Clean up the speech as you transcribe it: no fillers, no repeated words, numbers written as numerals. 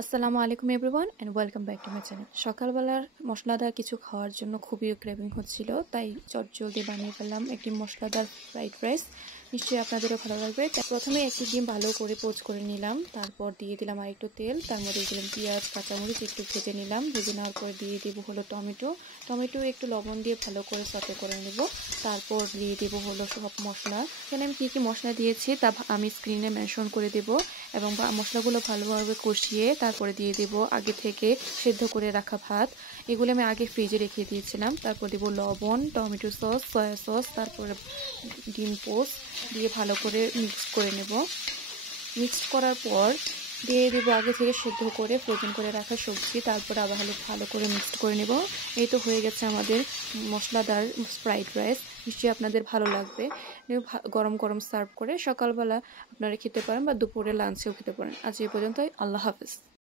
আসসালামু আলাইকুম everyone and welcome back to my channel. সকালবেলার মশলাদার কিছু খাওয়ার জন্য খুবই ক্রেভিং হচ্ছিল, তাই চটজলদি বানিয়ে ফেললাম একটি মশলাদার ফ্রাইড রাইস। নিশ্চয়ই আপনাদেরও ভালো লাগবে। তাই প্রথমে একটি ডিম ভালো করে পোচ করে নিলাম, তারপর দিয়ে দিলাম আর একটু তেল, তার মধ্যে দিলাম পেঁয়াজ কাঁচামরিচ একটু ভেজে নিলাম। ভেজে নেওয়ার পর দিয়ে দেবো হলো টমেটো একটু লবণ দিয়ে ভালো করে সতে করে নেব। তারপর দিয়ে দেবো হলো সব মশলা। এখানে আমি কী কী মশলা দিয়েছি তা আমি স্ক্রিনে মেনশন করে দেবো, এবং মশলাগুলো ভালোভাবে কষিয়ে তারপরে দিয়ে দেব আগে থেকে সেদ্ধ করে রাখা ভাত। এগুলো আমি আগে ফ্রিজে রেখে দিয়েছিলাম। তারপর দেব লবণ, টমেটো সস, সয়া সস, তারপরে ডিম পোস্ট দিয়ে ভালো করে মিক্স করে নেব। মিক্সড করার পর দিয়ে দেবো আগে থেকে সেদ্ধ করে ফ্রোজেন করে রাখা সবজি। তারপরে আবার ভালো করে মিক্সড করে নেব। এই তো হয়ে গেছে আমাদের মশলাদার ফ্রাইড রাইস। নিশ্চয়ই আপনাদের ভালো লাগবে। গরম গরম সার্ভ করে সকালবেলা আপনারা খেতে পারেন বা দুপুরে লাঞ্চেও খেতে পারেন। আজ এই পর্যন্তই। আল্লাহ হাফেজ।